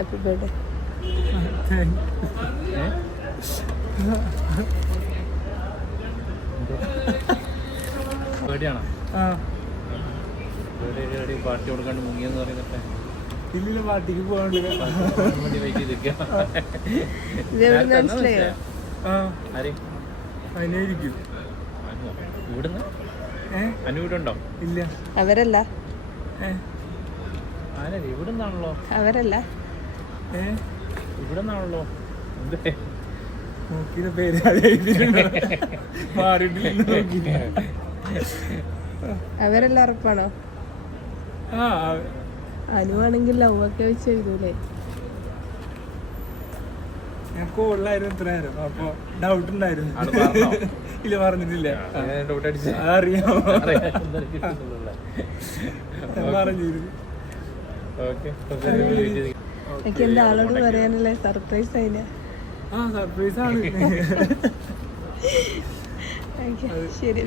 Happy birthday. പേടിയാണോ? Party കൊടുക്കാണ്ട് മുങ്ങിയെന്ന് പറയുന്നൊക്കെ ഇല്ലില്ല, പാർട്ടിക്ക് പോകാണ്ട് വെയിറ്റ് ചെയ്തിരിക്കുക. അതിനായിരിക്കും. ഇവിടുന്ന് അനുവിടുണ്ടോ? ഇല്ല, അവരല്ല. ആരെ ഇവിടുന്നാണല്ലോ. അവരല്ല, ഇവിടുന്നാണല്ലോ. നോക്കിയ പേര് മാറിയിട്ടില്ല. അവരല്ല. ഉറപ്പാണോ? അനുവാണെങ്കിൽ ലവ് ഒക്കെ വെച്ച് എഴുതൂലേ? ഞാൻ കോളിലായിരുന്നു ഇത്ര നേരം, അപ്പൊ ഡൗട്ട് ഉണ്ടായിരുന്നു. ഇല്ല, പറഞ്ഞിട്ടില്ല. അറിയാം, പറഞ്ഞിരുന്നു. എനിക്ക് എന്റെ ആളോട് പറയാനല്ലേ സർപ്രൈസ് ആയില്ല. സർപ്രൈസ് ആണ്. ശരി.